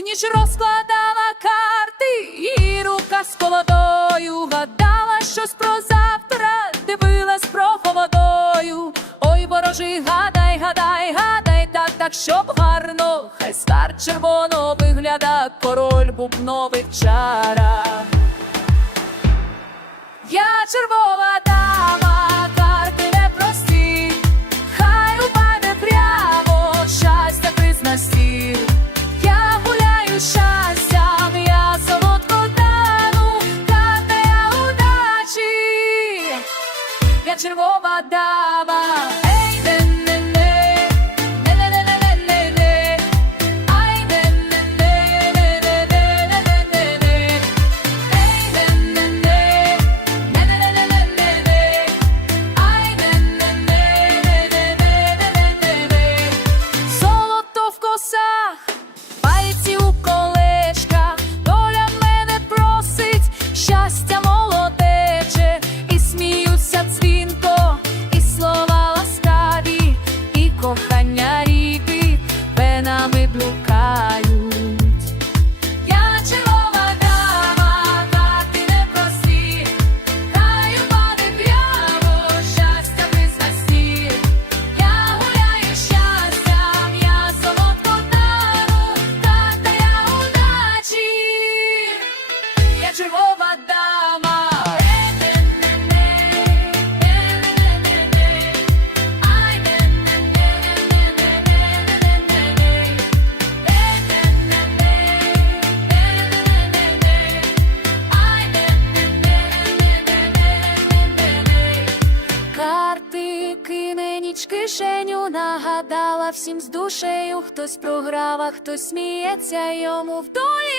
ніч розкладала карти, і рука з колодою гадала щось про завтра, дивилась про холодою. Ой, ворожий, гадай, гадай, гадай, так, так, щоб гарно, хай стар червоно вигляда, король бубнових чарах. Я червова дама, червова дама, Я дама. Ай, Карти кине кишеню, нагадала всім з душею, хтось програв, а хтось сміється, йому в долі.